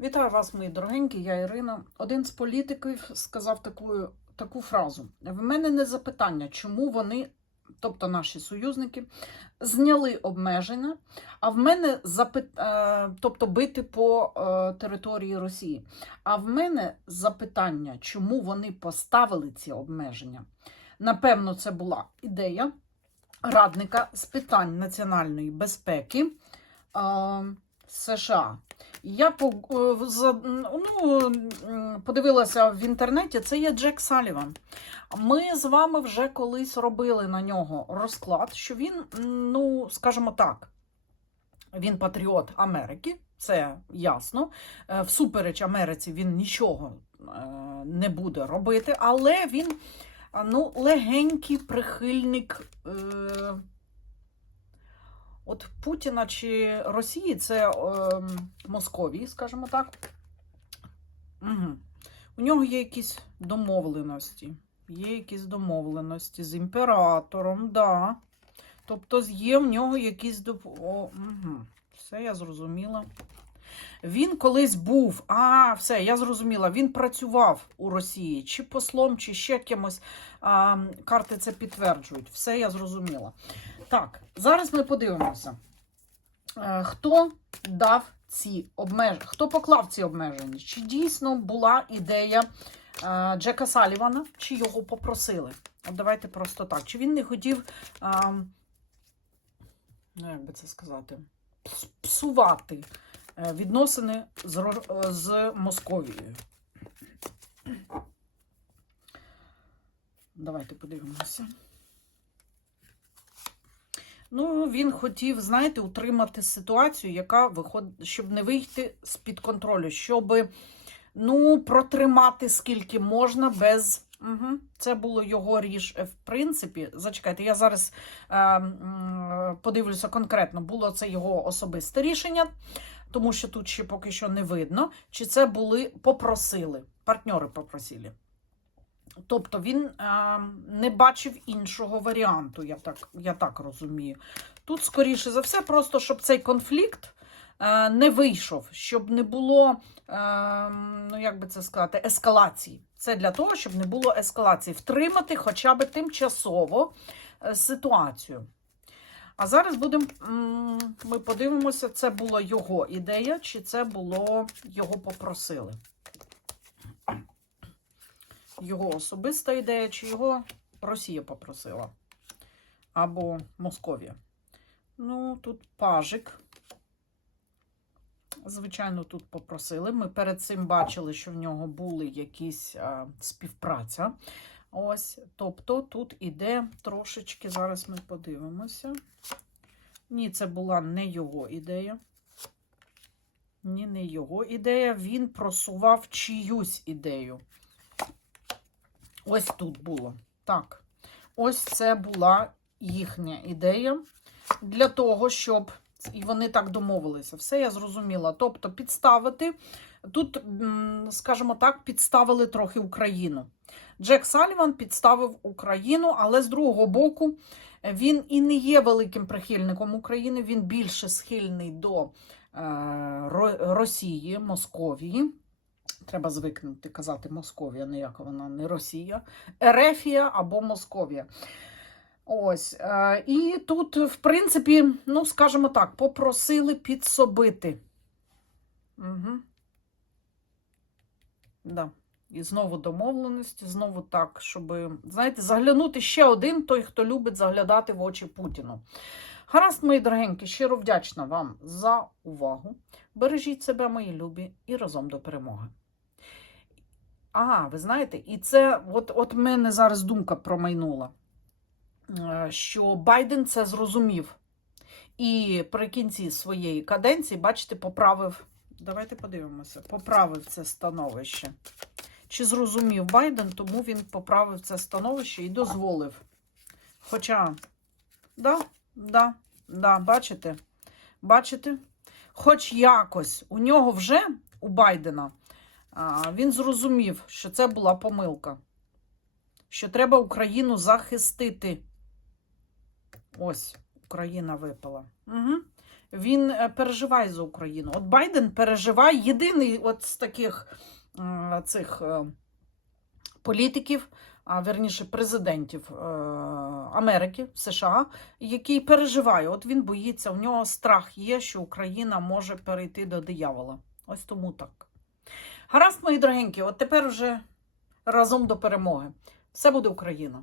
Вітаю вас, мої дорогенькі, я Ірина. Один з політиків сказав таку, таку фразу: в мене не запитання, чому вони, тобто наші союзники, зняли обмеження, а в мене запит... е, тобто бити по е, території Росії. А в мене запитання, чому вони поставили ці обмеження. Напевно, це була ідея радника з питань національної безпеки е, США. Я е, ну, подивилася в інтернеті, це є Джек Саліван. Ми з вами вже колись робили на нього розклад, що він, ну, скажімо так, він патріот Америки, це ясно. Е, Всупереч Америці він нічого е, не буде робити, але він ну, легенький прихильник. Е, От Путіна чи Росії це е, Московії, скажімо так. Угу. У нього є якісь домовленості. Є якісь домовленості з імператором, да. Тобто є в нього якісь. О, угу. Все, я зрозуміла. Він колись був, а, все, я зрозуміла, він працював у Росії, чи послом, чи ще кимось. А, карти це підтверджують. Все, я зрозуміла. Так, зараз ми подивимося, е, хто дав ці обмеження, хто поклав ці обмеження? Чи дійсно була ідея е, Джека Салівана, чи його попросили? От давайте просто так. Чи він не хотів, а, ну як би це сказати, псувати відносини з, е, з Московією? Давайте подивимося. Ну, він хотів, знаєте, утримати ситуацію, яка виходить, щоб не вийти з-під контролю, щоб ну, протримати скільки можна без. Угу. Це було його ріж. В принципі, зачекайте, я зараз е, подивлюся конкретно, було це його особисте рішення, тому що тут ще поки що не видно, чи це були попросили, партньори попросили. Тобто він е, не бачив іншого варіанту, я так, я так розумію. Тут, скоріше за все, просто щоб цей конфлікт е, не вийшов, щоб не було, е, ну як би це сказати, ескалації. Це для того, щоб не було ескалації. Втримати хоча б тимчасово е, ситуацію. А зараз будемо, ми подивимося, це була його ідея, чи це було його попросили його особиста ідея, чи його Росія попросила. Або Московія. Ну, тут пажик. Звичайно, тут попросили. Ми перед цим бачили, що в нього були якісь а, співпраця. Ось, тобто тут іде трошечки, зараз ми подивимося. Ні, це була не його ідея. Ні, не його ідея. Він просував чиюсь ідею. Ось тут було. Так. Ось це була їхня ідея для того, щоб. І вони так домовилися. Все я зрозуміла. Тобто, підставити. Тут, скажімо так, підставили трохи Україну. Джек Саліван підставив Україну, але з другого боку, він і не є великим прихильником України, він більше схильний до е, Росії, Московії. Треба звикнути казати Московія, ніяка вона не Росія, Ерефія або Московія. Ось. Е, і тут, в принципі, ну, скажімо так, попросили підсобити. Угу. Да. І знову домовленості, знову так, щоб, знаєте, заглянути ще один той, хто любить заглядати в очі Путіну. Гаразд, мої дорогенькі, щиро вдячна вам за увагу. Бережіть себе, мої любі, і разом до перемоги. А, ви знаєте, і це от, от мене зараз думка промайнула, що Байден це зрозумів. І при кінці своєї каденції, бачите, поправив. Давайте подивимося, поправив це становище. Чи зрозумів Байден, тому він поправив це становище і дозволив. Хоча, да, да, да, бачите? Бачите? Хоч якось у нього вже, у Байдена, він зрозумів, що це була помилка. Що треба Україну захистити. Ось, Україна випала. Угу. він е, переживає за Україну. От Байден переживає єдиний от з таких цих е, політиків, а верніше президентів е, Америки, США, який переживає. От він боїться, у нього страх є, що Україна може перейти до диявола. Ось тому так. Гаразд, мої дорогенькі, от тепер вже разом до перемоги. Все буде Україна.